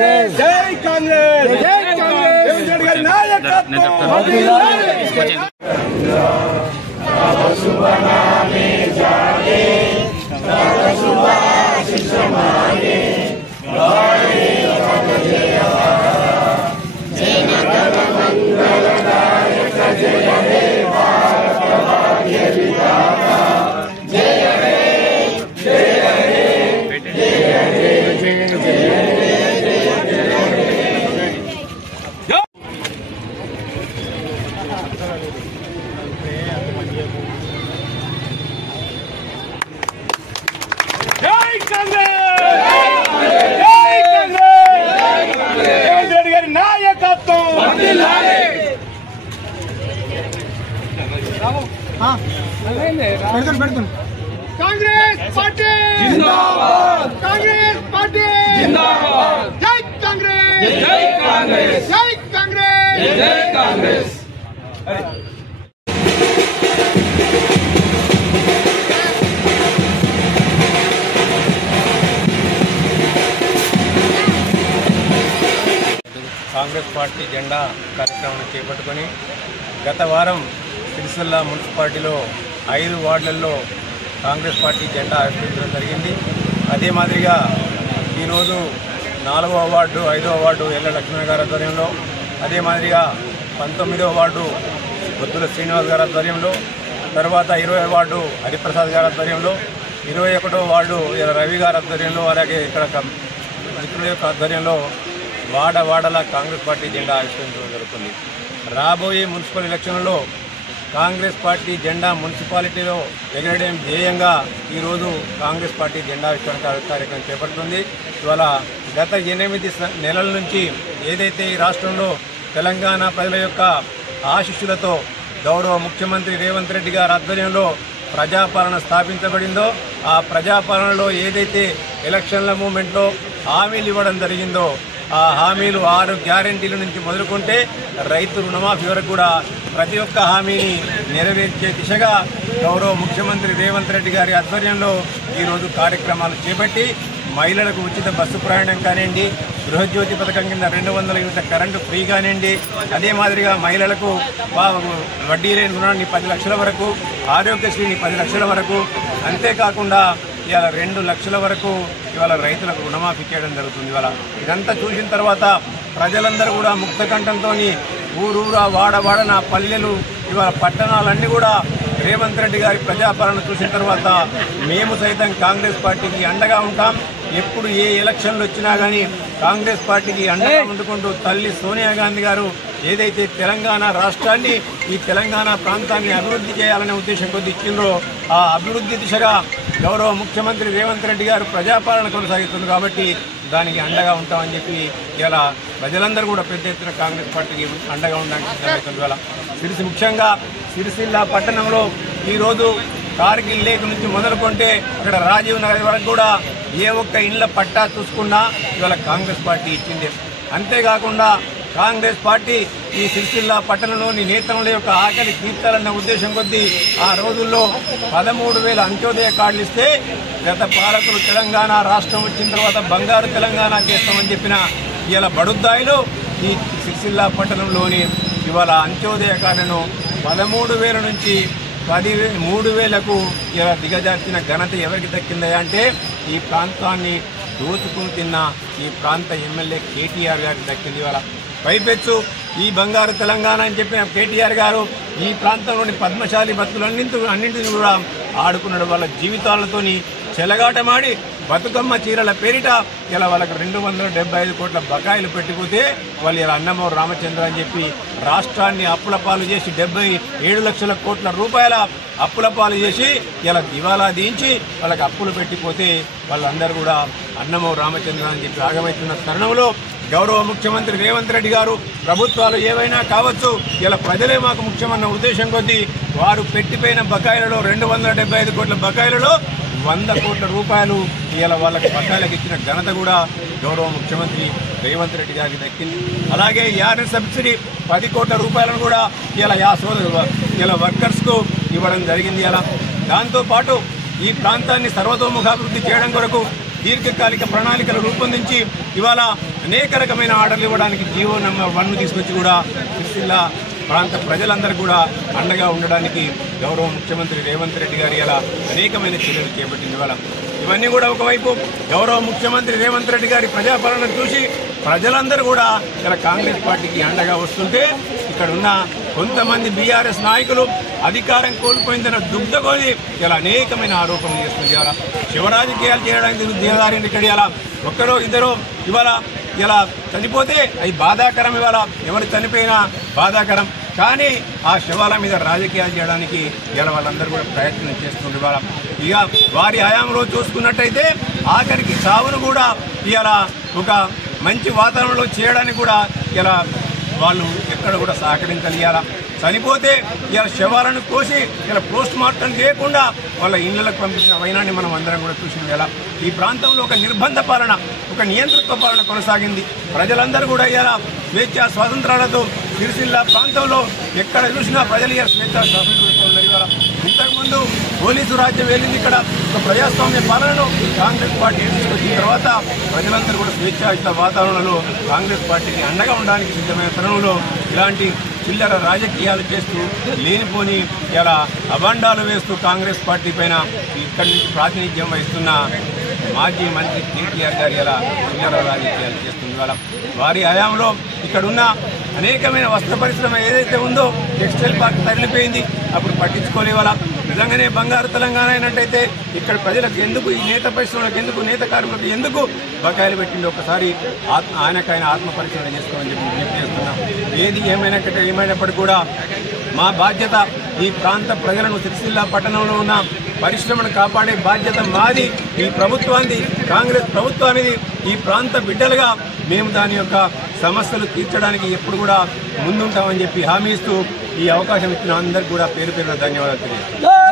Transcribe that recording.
జై కాంగ్రెస్ రేవంత్ రెడ్డి గారి నాయకత్వం कांग्रेस पार्टी जिंदाबाद कांग्रेस पार्टी जिंदाबाद जय कांग्रेस जय कांग्रेस जय कांग्रेस जय कांग्रेस కాంగ్రెస్ పార్టీ జెండా కార్యక్రమాన్ని చేపట్టుకొని గత వారం సిరిసిల్ల మున్సిపాలిటీలో 5 వార్డులలో కాంగ్రెస్ పార్టీ జెండా ఆవిష్కరించడం జరిగింది. అదే మాదిరిగా ఈరోజు 4వ వార్డు 5వ వార్డు ఎల్ల లక్ష్మణ గారి ఆధ్వర్యంలో, అదే మాదిరిగా 19వ వార్డు బొద్దుల శ్రీనివాస్ గారి ఆధ్వర్యంలో, తర్వాత 20వ వార్డు హరిప్రసాద్ గారి ఆధ్వర్యంలో, 21వ వార్డు రవి గారి ఆధ్వర్యంలో, అలాగే ఇక్కడ మిత్రుల యొక్క ఆధ్వర్యంలో వాడవాడల కాంగ్రెస్ పార్టీ జెండా ఆవిష్కరించడం జరుగుతుంది. రాబోయే మున్సిపల్ ఎలక్షన్లలో కాంగ్రెస్ పార్టీ జెండా మున్సిపాలిటీలో ఎగరడం ధ్యేయంగా ఈరోజు కాంగ్రెస్ పార్టీ జెండా ఆవిష్కరణ కార్యక్రమం చేపడుతుంది. ఇవాళ గత 8 నెలల నుంచి ఏదైతే ఈ రాష్ట్రంలో తెలంగాణ ప్రజల యొక్క ఆశీస్సులతో గౌరవ ముఖ్యమంత్రి రేవంత్ రెడ్డి గారి ఆధ్వర్యంలో ప్రజాపాలన స్థాపించబడిందో, ఆ ప్రజాపాలనలో ఏదైతే ఎలక్షన్ల మూమెంట్లో హామీలు ఇవ్వడం జరిగిందో, ఆ హామీలు 6 గ్యారెంటీల నుంచి మొదలుకుంటే రైతు రుణమాఫీ వరకు కూడా ప్రతి ఒక్క హామీని నెరవేర్చే దిశగా గౌరవ ముఖ్యమంత్రి రేవంత్ రెడ్డి గారి ఆధ్వర్యంలో ఈరోజు కార్యక్రమాలు చేపట్టి మహిళలకు ఉచిత బస్సు ప్రయాణం కానివ్వండి, గృహజ్యోతి పథకం కింద 200 యూనిట్ల కరెంటు ఫ్రీ కానివ్వండి, అదే మాదిరిగా మహిళలకు వడ్డీ లేని రుణాన్ని 10 లక్షల వరకు, ఆరోగ్యశ్రీని 10 లక్షల వరకు, అంతేకాకుండా ఇవాళ 2 లక్షల వరకు ఇవాళ రైతులకు రుణమాఫీ చేయడం జరుగుతుంది. ఇవాళ ఇదంతా చూసిన తర్వాత ప్రజలందరూ కూడా ముక్త కంఠంతో ఊరూరా వాడవాడన పల్లెలు ఇవాళ పట్టణాలన్నీ కూడా రేవంత్ రెడ్డి గారి ప్రజాపాలన చూసిన తర్వాత మేము సైతం కాంగ్రెస్ పార్టీకి అండగా ఉంటాం. ఎప్పుడు ఏ ఎలక్షన్లు వచ్చినా కానీ కాంగ్రెస్ పార్టీకి అండగా ఉండుకుంటూ తల్లి సోనియా గాంధీ గారు ఏదైతే తెలంగాణ రాష్ట్రాన్ని, ఈ తెలంగాణ ప్రాంతాన్ని అభివృద్ధి చేయాలనే ఉద్దేశం కొద్ది ఇచ్చిండ్రో ఆ అభివృద్ధి దిశగా గౌరవ ముఖ్యమంత్రి రేవంత్ రెడ్డి గారు ప్రజాపాలన కొనసాగిస్తుంది. కాబట్టి దానికి అండగా ఉంటామని చెప్పి ఇలా ప్రజలందరూ కూడా పెద్ద ఎత్తున కాంగ్రెస్ పార్టీకి అండగా ఉండడానికి సిద్ధమవుతుంది. ఇవాళ ముఖ్యంగా సిరిసిల్ల పట్టణంలో ఈరోజు కార్గిల్ లేక్ నుంచి మొదలుకుంటే ఇక్కడ రాజీవ్ నగర్ వరకు కూడా ఏ ఒక్క ఇళ్ల పట్టా చూసుకున్నా ఇవాళ కాంగ్రెస్ పార్టీ ఇచ్చింది. అంతేకాకుండా కాంగ్రెస్ పార్టీ ఈ సిరిసిల్ల పట్టణంలోని నేతల యొక్క ఆకలి తీర్చాలన్న ఉద్దేశం కొద్దీ ఆ రోజుల్లో 13,000 అంత్యోదయ కార్డులు ఇస్తే గత పాలకులు తెలంగాణ రాష్ట్రం వచ్చిన తర్వాత బంగారు తెలంగాణ చేస్తామని చెప్పిన ఇవాళ బడుద్దాయిలో ఈ సిరిసిల్ల పట్టణంలోని ఇవాళ అంత్యోదయ కార్డును 13,000 నుంచి 3,000కు ఇలా దిగజార్చిన ఘనత ఎవరికి దక్కిందా అంటే ఈ ప్రాంతాన్ని దోచుకుని తిన్న ఈ ప్రాంత ఎమ్మెల్యే కేటీఆర్ గారికి దక్కింది. ఇవాళ పైపెచ్చు ఈ బంగారు తెలంగాణ అని చెప్పిన కేటీఆర్ గారు ఈ ప్రాంతంలోని పద్మశాలి బతుకులన్నింటినీ కూడా ఆడుకున్నాడు. వాళ్ళ జీవితాలతోని చెలగాటమాడి బతుకమ్మ చీరల పేరిట ఇలా వాళ్ళకి 275 కోట్ల బకాయిలు పెట్టిపోతే వాళ్ళు ఇలా అన్నమూరు రామచంద్ర అని చెప్పి రాష్ట్రాన్ని అప్పుల పాలు చేసి 77 లక్షల కోట్ల రూపాయల అప్పుల పాలు చేసి ఇలా దివాలా దించి వాళ్ళకి అప్పులు పెట్టిపోతే వాళ్ళందరూ కూడా అన్నమూరు రామచంద్ర అని చెప్పి ఆగమవుతున్న తరుణంలో గౌరవ ముఖ్యమంత్రి రేవంత్ రెడ్డి గారు ప్రభుత్వాలు ఏవైనా కావచ్చు ఇలా ప్రజలే మాకు ముఖ్యమన్న ఉద్దేశం కొద్దీ వారు పెట్టిపోయిన బకాయిలలో 275 కోట్ల బకాయిలలో 100 కోట్ల రూపాయలు ఇలా వాళ్ళకి బకాయిలకు ఇచ్చిన ఘనత కూడా గౌరవ ముఖ్యమంత్రి రేవంత్ రెడ్డి గారికి దక్కింది. అలాగే యార్డ్ సబ్సిడీ 10 కోట్ల రూపాయలను కూడా ఇలా వర్కర్స్కు ఇవ్వడం జరిగింది. ఇలా దాంతోపాటు ఈ ప్రాంతాన్ని సర్వతోముఖాభివృద్ధి చేయడం కొరకు దీర్ఘకాలిక ప్రణాళికలు రూపొందించి ఇవాళ అనేక రకమైన ఆర్డర్లు ఇవ్వడానికి జీవో నెంబర్ 1 తీసుకొచ్చి కూడా సిరిసిల్ల ప్రాంత ప్రజలందరూ కూడా అండగా ఉండడానికి గౌరవ ముఖ్యమంత్రి రేవంత్ రెడ్డి గారు ఇలా అనేకమైన చర్యలు చేపట్టింది. ఇవన్నీ కూడా ఒకవైపు గౌరవ ముఖ్యమంత్రి రేవంత్ రెడ్డి గారి ప్రజాపాలన చూసి ప్రజలందరూ కూడా ఇలా కాంగ్రెస్ పార్టీకి అండగా వస్తుంటే ఇక్కడ ఉన్న కొంతమంది బీఆర్ఎస్ నాయకులు అధికారం కోల్పోయిందన్న దుగ్ధగోలి ఇలా అనేకమైన ఆరోపణలు చేస్తుంది. ఇవాళ శివరాజకీయాలు చేయడానికి దిగదారిని ఇక్కడ ఇలా ఒక్కరో ఇద్దరు ఇవాళ ఇలా చనిపోతే అది బాధాకరం. ఇవాళ ఎవరు చనిపోయినా బాధాకరం. కానీ ఆ శవాల మీద రాజకీయాలు చేయడానికి ఇలా వాళ్ళందరూ కూడా ప్రయత్నం చేస్తుంది. ఇక వారి హయాంలో చూసుకున్నట్టయితే ఆఖరికి చావును కూడా ఇలా ఒక మంచి వాతావరణంలో చేయడానికి కూడా ఇలా వాళ్ళు ఎక్కడ కూడా సహకరించాలి. చనిపోతే ఇలా శవాలను కోసి ఇలా పోస్ట్ మార్టం చేయకుండా వాళ్ళ ఇళ్లకు పంపించిన వైనాన్ని మనం అందరం కూడా చూసింది. ఈ ప్రాంతంలో ఒక నిర్బంధ పాలన, ఒక నియంతృత్వ పాలన కొనసాగింది. ప్రజలందరూ కూడా ఇలా స్వేచ్ఛా స్వాతంత్రాలతో సిరిసిల్ల ప్రాంతంలో ఎక్కడ చూసినా ప్రజలు ఇలా స్వేచ్ఛా స్వాతంత్రంతో ఉన్నారు. ఇంతకుముందు పోలీసు రాజ్యం వెళ్ళింది. ఇక్కడ ఒక ప్రజాస్వామ్య పాలనను కాంగ్రెస్ పార్టీ తీసుకొచ్చిన తర్వాత ప్రజలందరూ కూడా స్వేచ్ఛాయుత వాతావరణంలో కాంగ్రెస్ పార్టీకి అండగా ఉండడానికి సిద్ధమైన తరుణంలో ఇలాంటి చిల్లర రాజకీయాలు చేస్తూ లేనిపోని ఇలా అభండాలు వేస్తూ కాంగ్రెస్ పార్టీ పైన ఇక్కడి నుంచి ప్రాతినిధ్యం వహిస్తున్న మాజీ మంత్రి కేటీఆర్ గారు ఇలా చిల్లర రాజకీయాలు చేస్తుంది. వారి హయాంలో ఇక్కడున్న అనేకమైన వస్త్ర పరిశ్రమ ఏదైతే ఉందో టెక్స్టైల్ పార్క్ తగిలిపోయింది. అప్పుడు పట్టించుకోలే. నిజంగానే బంగారు తెలంగాణ అయినట్టయితే ఇక్కడ ప్రజలకు ఎందుకు, ఈ నేత పరిశ్రమలకు ఎందుకు, నేత కార్మికులకు ఎందుకు బకాయిలు పెట్టింది ఒకసారి ఆయనకైనా ఆత్మ పరిశీలన చేసుకోమని చెప్పి విజ్ఞప్తి చేస్తున్నాం. ఏది ఏమైనప్పటికీ కూడా మా బాధ్యత ఈ ప్రాంత ప్రజలను, సిరిసిల్ల పట్టణంలో ఉన్న పరిశ్రమను కాపాడే బాధ్యత మాది, ఈ ప్రభుత్వానికి, కాంగ్రెస్ ప్రభుత్వానికి. ఈ ప్రాంత బిడ్డలుగా మేము దాని యొక్క సమస్యలు తీర్చడానికి ఎప్పుడు కూడా ముందుంటామని చెప్పి హామీ ఇస్తూ ఈ అవకాశం ఇచ్చిన అందరికీ కూడా పేరు పేరున ధన్యవాదాలు తెలియజేస్తున్నాం.